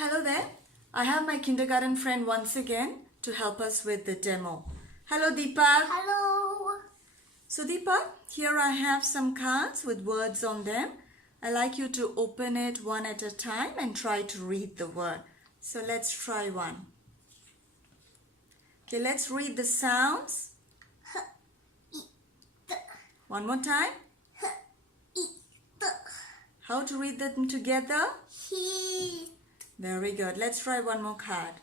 Hello there. I have my kindergarten friend once again to help us with the demo. Hello Deepak. Hello. So Deepak, here I have some cards with words on them. I like you to open it one at a time and try to read the word. So let's try one. Okay, let's read the sounds. One more time. How to read them together? He. Very good. Let's try one more card.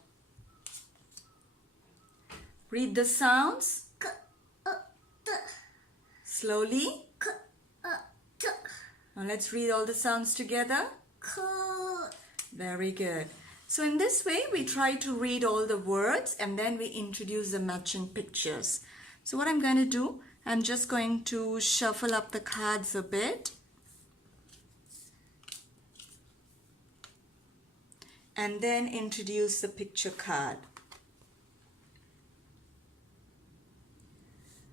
Read the sounds. Slowly. Now let's read all the sounds together. Very good. So in this way, we try to read all the words and then we introduce the matching pictures. So what I'm going to do, I'm just going to shuffle up the cards a bit. And then introduce the picture card.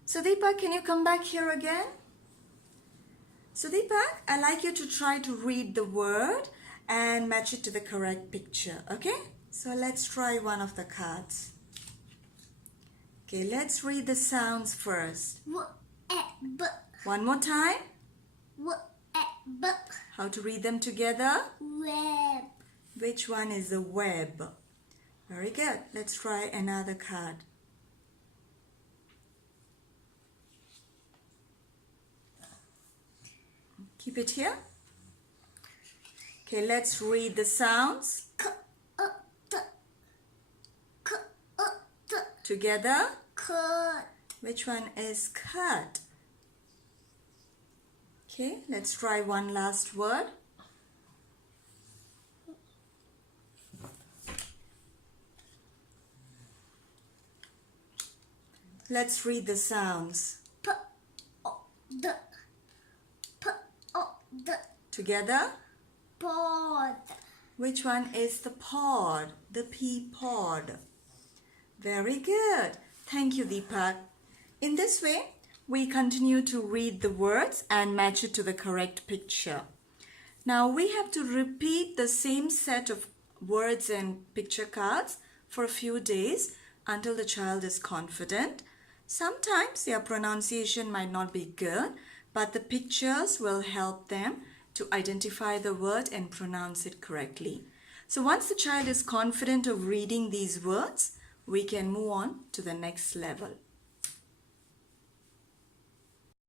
So Deepak, can you come back here again? So Deepak, I'd like you to try to read the word and match it to the correct picture, okay? So let's try one of the cards. Okay, let's read the sounds first. One more time. How to read them together? Web. Which one is the web? Very good. Let's try another card. Keep it here. Okay, let's read the sounds. Together. Cut. Which one is cut? Okay, let's try one last word. Let's read the sounds. Together. Pod. Which one is the pod? The pea pod. Very good. Thank you, Deepak. In this way, we continue to read the words and match it to the correct picture. Now, we have to repeat the same set of words and picture cards for a few days until the child is confident. Sometimes their pronunciation might not be good, but the pictures will help them to identify the word and pronounce it correctly. So once the child is confident of reading these words, we can move on to the next level.